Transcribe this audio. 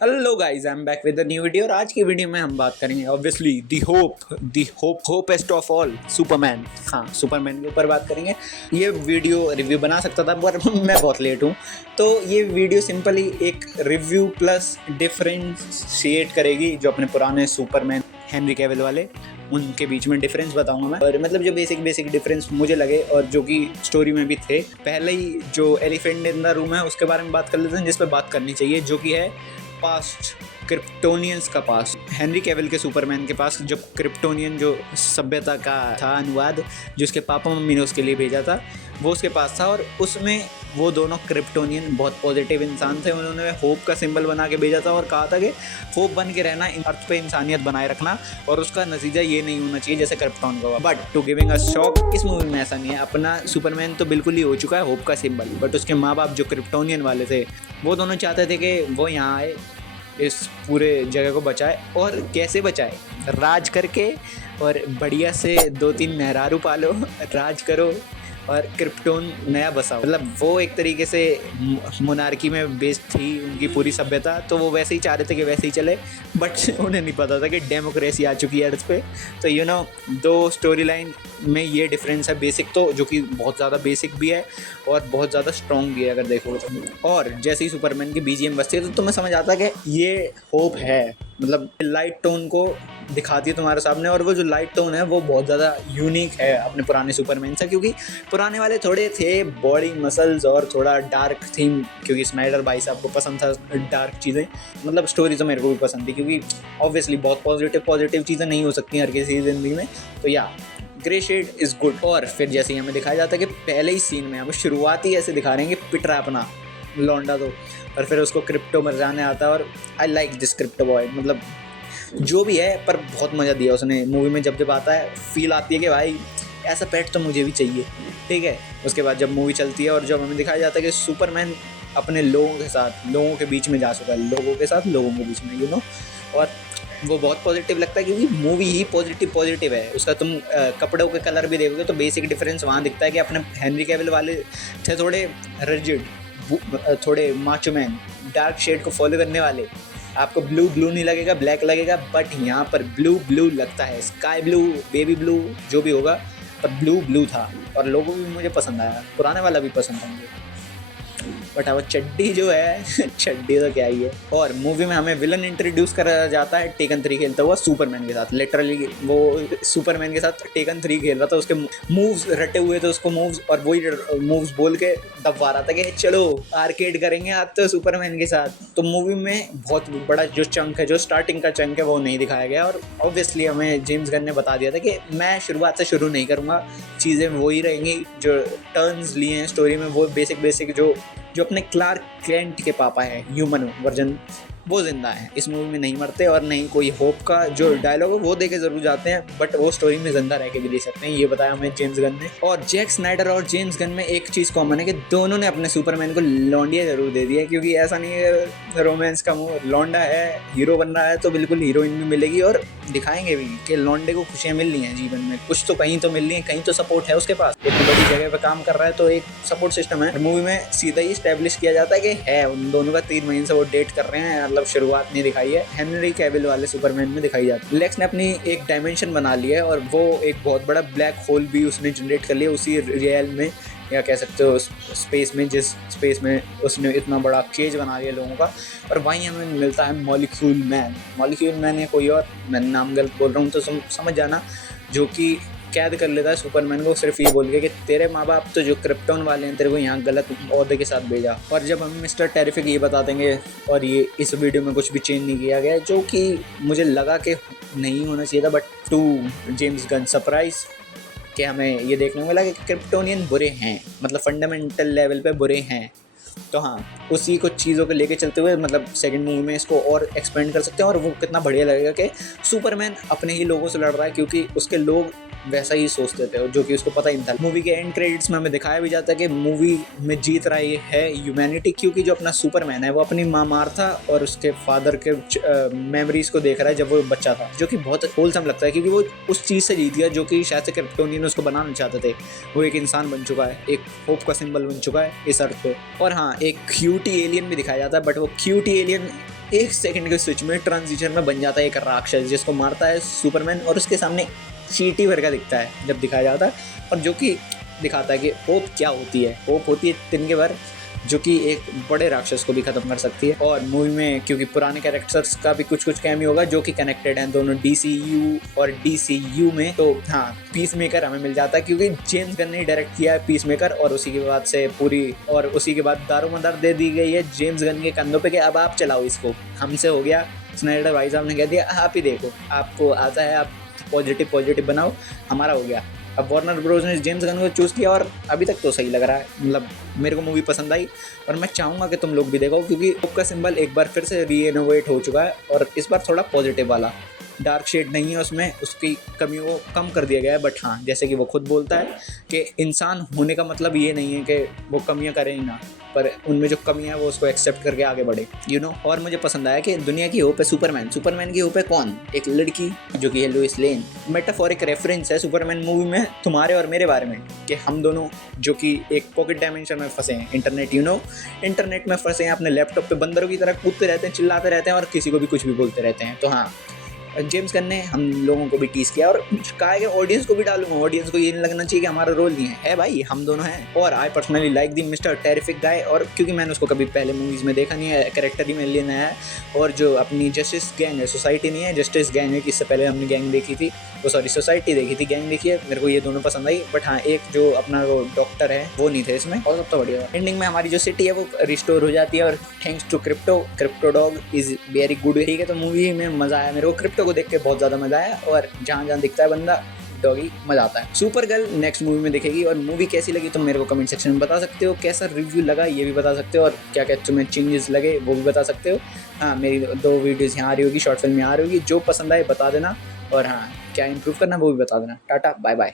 Hello guys, I am back with a new video और आज की वीडियो में हम बात करेंगे obviously the hopest of all Superman. हाँ, सुपरमैन के ऊपर बात करेंगे। ये वीडियो रिव्यू बना सकता था पर मैं बहुत लेट हूँ, तो ये वीडियो सिंपली एक रिव्यू प्लस डिफरेंशिएट करेगी जो अपने पुराने सुपरमैन हेनरी कैविल वाले उनके बीच में डिफरेंस बताऊंगा मैं। और मतलब जो बेसिक डिफरेंस मुझे लगे और जो कि स्टोरी में भी थे। पहले ही जो एलिफेंट इन द रूम है उसके बारे में बात कर लेते हैं, जिस पर बात करनी चाहिए, जो कि है पास्ट, क्रिप्टोनियंस का पास्ट। हेनरी कैविल के सुपरमैन के पास जो क्रिप्टोनियन जो सभ्यता का था अनुवाद, जो उसके पापा मम्मी ने उसके लिए भेजा था, वो उसके पास था। और उसमें वो दोनों क्रिप्टोनियन बहुत पॉजिटिव इंसान थे। उन्होंने होप का सिंबल बना के भेजा था और कहा था कि होप बन के रहना, अर्थ पे इंसानियत बनाए रखना, और उसका नतीजा ये नहीं होना चाहिए जैसे क्रिप्टॉन का हुआ। But to giving a shock, इस मूवी में ऐसा नहीं है। अपना सुपरमैन तो बिल्कुल ही हो चुका है होप का सिंबल, बट उसके माँ बाप जो क्रिप्टोनियन वाले थे वो दोनों चाहते थे कि वो यहाँ आए, इस पूरे जगह को बचाए। और कैसे बचाए? राज करके, और बढ़िया से 2-3 मेहरारू पालो, राज करो और क्रिप्टोन नया बसाओ। मतलब वो एक तरीके से मोनार्की में बेस्ड थी उनकी पूरी सभ्यता, तो वो वैसे ही चाह रहे थे कि वैसे ही चले। बट उन्हें नहीं पता था कि डेमोक्रेसी आ चुकी है अर्थ पे। तो दो स्टोरी लाइन में ये डिफरेंस है बेसिक, तो जो कि बहुत ज़्यादा बेसिक भी है और बहुत ज़्यादा स्ट्रॉन्ग भी है अगर देखो तो। और जैसे ही सुपरमैन की बीजीएम बजती है तो तुम्हें समझ आता है कि ये होप है। मतलब लाइट टोन को दिखाती है तुम्हारे सामने, और वो जो लाइट टोन है वो बहुत ज़्यादा यूनिक है अपने पुराने सुपरमैन से, क्योंकि पुराने वाले थोड़े थे बॉडी मसल्स और थोड़ा डार्क थीम, क्योंकि स्नाइडर भाई साहब को पसंद था डार्क चीज़ें। मतलब स्टोरी तो मेरे को भी पसंद थी, क्योंकि ऑब्वियसली बहुत पॉजिटिव चीज़ें नहीं हो सकती हर किसी ज़िंदगी में। तो या ग्रे शेड इज़ गुड। और फिर जैसे ही हमें दिखाया जाता है कि पहले ही सीन में हमें शुरुआत ही ऐसे दिखा रहे हैं कि पिट रहा है अपना लौंडा तो, और फिर उसको क्रिप्टो मर जाने आता है। और I like this crypto boy, मतलब जो भी है, पर बहुत मज़ा दिया उसने मूवी में। जब आता है फील आती है कि भाई ऐसा पेट तो मुझे भी चाहिए, ठीक है। उसके बाद जब मूवी चलती है और जब हमें दिखाया जाता है कि सुपरमैन अपने लोगों के साथ, लोगों के बीच में जा चुका है, लोगों के साथ लोगों के बीच में और वो बहुत पॉजिटिव लगता है, क्योंकि मूवी ही पॉजिटिव है। उसका तुम कपड़ों के कलर भी देखोगे तो बेसिक डिफरेंस वहाँ दिखता है कि अपने हेनरी कैविल वाले थे थोड़े रिजिड, थोड़े माचो मैन, डार्क शेड को फॉलो करने वाले। आपको ब्लू नहीं लगेगा, ब्लैक लगेगा, बट यहाँ पर ब्लू लगता है, स्काई ब्लू, बेबी ब्लू, जो भी होगा, पर ब्लू था। और लोगों को भी मुझे पसंद आया, पुराने वाला भी पसंद था मुझे। बट वो चड्डी जो है चड्डी तो क्या ही है। और मूवी में हमें विलन इंट्रोड्यूस करा जाता है टेकन 3 खेलता हुआ सुपरमैन के साथ। लिटरली वो सुपरमैन के साथ टेकन 3 खेल रहा था, उसके मूव्स रटे हुए थे उसको मूव्स, और वही मूव्स बोल के दबा रहा था कि चलो आर्केड करेंगे आज तो सुपरमैन के साथ। तो मूवी में बहुत बड़ा जो चंक है, जो स्टार्टिंग का चंक है, वो नहीं दिखाया गया। और ऑब्वियसली हमें जेम्स गन ने बता दिया था कि मैं शुरुआत से शुरू नहीं करूँगा, चीज़ें वही रहेंगी जो टर्न्स लिए हैं स्टोरी में, वो बेसिक जो अपने क्लार्क केंट के पापा है ह्यूमन वर्जन, वो जिंदा है। इस मूवी में नहीं मरते, और नहीं कोई होप का जो डायलॉग है वो दे के जरूर जाते हैं, बट वो स्टोरी में जिंदा रह के भी दे सकते हैं, ये बताया हमें जेम्स गन ने। और जैक स्नाइडर और जेम्स गन में एक चीज़ कॉमन है कि दोनों ने अपने सुपरमैन को लौंडिया जरूर दे दिया, क्योंकि ऐसा नहीं है रोमांस का मूव, लौंडा है हीरो बन रहा है तो बिल्कुल हीरोइन भी मिलेगी। और दिखाएंगे भी कि लौंडे को खुशियाँ मिल रही हैं जीवन में, कुछ तो कहीं तो मिल रही है, कहीं तो सपोर्ट है उसके पास, इतनी बड़ी जगह पर काम कर रहा है तो एक सपोर्ट सिस्टम है। मूवी में सीधा ही स्टैब्लिश किया जाता है कि है उन दोनों का 3 महीने से वो डेट कर रहे हैं। मतलब शुरुआत नहीं दिखाई है, हेनरी कैविल वाले सुपरमैन में दिखाई जाती है। लेक्स ने अपनी एक डायमेंशन बना लिया है, और वो एक बहुत बड़ा ब्लैक होल भी उसने जनरेट कर लिया उसी रियल में, या कह सकते हो स्पेस में, जिस स्पेस में उसने इतना बड़ा केज बना लिया लोगों का। और वहीं हमें मिलता है मॉलिक्यूल मैन या कोई और, मैं नाम गलत बोल रहा हूँ तो समझ जाना, जो कि कैद कर लेता है सुपरमैन को सिर्फ ये बोल के कि तेरे माँ बाप तो जो क्रिप्टोन वाले हैं तेरे को यहाँ गलत ओहदे के साथ भेजा। और जब हम मिस्टर टेरिफिक ये बता देंगे, और ये इस वीडियो में कुछ भी चेंज नहीं किया गया, जो कि मुझे लगा कि नहीं होना चाहिए था, but to James Gunn surprise कि हमें ये देखने को मिला कि क्रिप्टोनियन बुरे हैं, मतलब फंडामेंटल लेवल पे बुरे हैं। तो हाँ, उसी कुछ चीज़ों को लेके चलते हुए मतलब सेकंड मूवी में इसको और एक्सपेंड कर सकते हैं, और वो कितना बढ़िया लगेगा कि सुपरमैन अपने ही लोगों से लड़ रहा है, क्योंकि उसके लोग वैसा ही सोचते थे, जो कि उसको पता ही नहीं था। मूवी के एंड क्रेडिट्स में हमें दिखाया भी जाता है कि मूवी में जीत रहा है ह्यूमैनिटी, क्योंकि जो अपना सुपरमैन है वो अपनी माँ मार्था और उसके फादर के मेमोरीज को देख रहा है जब वो बच्चा था, जो कि बहुत होलसम लगता है, क्योंकि वो उस चीज़ से जीत गया जो कि शायद से क्रिप्टोनियन उसको बनाना चाहते थे। वो एक इंसान बन चुका है, एक होप का सिंबल बन चुका है इस अर्थ पे। और हाँ, एक क्यूटी एलियन भी दिखाया जाता है, बट वो क्यूटी एलियन 1 सेकंड के स्विच में ट्रांजिशन में बन जाता है एक राक्षस जिसको मारता है सुपरमैन और उसके सामने चींटी भर का दिखता है जब दिखाया जाता है, और जो कि दिखाता है कि होप क्या होती है। होप होती है तिनके भर जो कि एक बड़े राक्षस को भी ख़त्म कर सकती है। और मूवी में क्योंकि पुराने कैरेक्टर्स का भी कुछ कैमियो होगा जो कि कनेक्टेड हैं दोनों DCU और DCU में, तो हाँ पीस मेकर हमें मिल जाता है क्योंकि जेम्स गन ने डायरेक्ट किया है पीस मेकर, और उसी के बाद से उसी के बाद दारोमदार दे दी गई है जेम्स गन के कंधों पे कि अब आप चलाओ इसको, हमसे हो गया। स्नाइडर भाई साहब ने कह दिया आप ही देखो, आपको आता है, आप पॉजिटिव बनाओ, हमारा हो गया। अब वार्नर ब्रोस ने जेम्स गन को चूज़ किया और अभी तक तो सही लग रहा है, मतलब मेरे को मूवी पसंद आई और मैं चाहूँगा कि तुम लोग भी देखो क्योंकि होप का सिंबल एक बार फिर से रीइनोवेट हो चुका है और इस बार थोड़ा पॉजिटिव वाला, डार्क शेड नहीं है उसमें, उसकी कमियों को कम कर दिया गया है। बट हाँ जैसे कि वो खुद बोलता है कि इंसान होने का मतलब ये नहीं है कि वो कमियाँ करें ही ना, पर उनमें जो कमियाँ है वो उसको एक्सेप्ट करके आगे बढ़े, यू नो। और मुझे पसंद आया कि दुनिया की होप है सुपरमैन की होप है कौन, एक लड़की जो कि है लुइस लेन। मेटाफोरिक रेफरेंस है सुपरमैन मूवी में तुम्हारे और मेरे बारे में कि हम दोनों जो कि एक पॉकेट डायमेंशन में फंसे हैं, इंटरनेट, यू नो, इंटरनेट में फंसे हैं, अपने लैपटॉप पे बंदरों की तरह कूदते रहते हैं, चिल्लाते रहते हैं और किसी को भी कुछ भी बोलते रहते हैं। तो हाँ जेम्स गन ने हम लोगों को भी टीज किया और कहा है कि ऑडियंस को भी डालूंगा, ऑडियंस को ये नहीं लगना चाहिए कि हमारा रोल नहीं है भाई, हम दोनों हैं। और I personally like the Mister Terrific guy, और क्योंकि मैंने उसको कभी पहले मूवीज़ में देखा नहीं है, कैरेक्टर ही मेरे लिए नया है। और जो अपनी जस्टिस गैंग है, सोसाइटी नहीं है जस्टिस गैंग है, इससे पहले हमने गैंग देखी थी, वो सॉरी सोसाइटी देखी थी, गैंग देखी है, मेरे को ये दोनों पसंद आई। बट हाँ एक जो अपना वो डॉक्टर है वो नहीं थे इसमें, और सब तो बढ़िया। एंडिंग में हमारी जो सिटी है वो रिस्टोर हो जाती है और thanks to Krypto dog is very good. ठीक है, तो मूवी में मज़ा आया मेरे को, क्रिप्टो को देख के बहुत ज़्यादा मज़ा आया, और जहाँ जहाँ दिखता है बंदा डॉगी मज़ा आता है। सुपर गर्ल नेक्स्ट मूवी में दिखेगी, और मूवी कैसी लगी तुम मेरे को कमेंट सेक्शन में बता सकते हो, कैसा रिव्यू लगा ये भी बता सकते हो, और क्या क्या तुम्हें चेंजेस लगे वो भी बता सकते हो। हाँ मेरी 2 वीडियोज़ यहाँ आ रही होगी, शॉर्ट फिल्म यहाँ आ रही होगी, जो पसंद आए बता देना, और हाँ क्या इंप्रूव करना वो भी बता देना। Tata bye bye.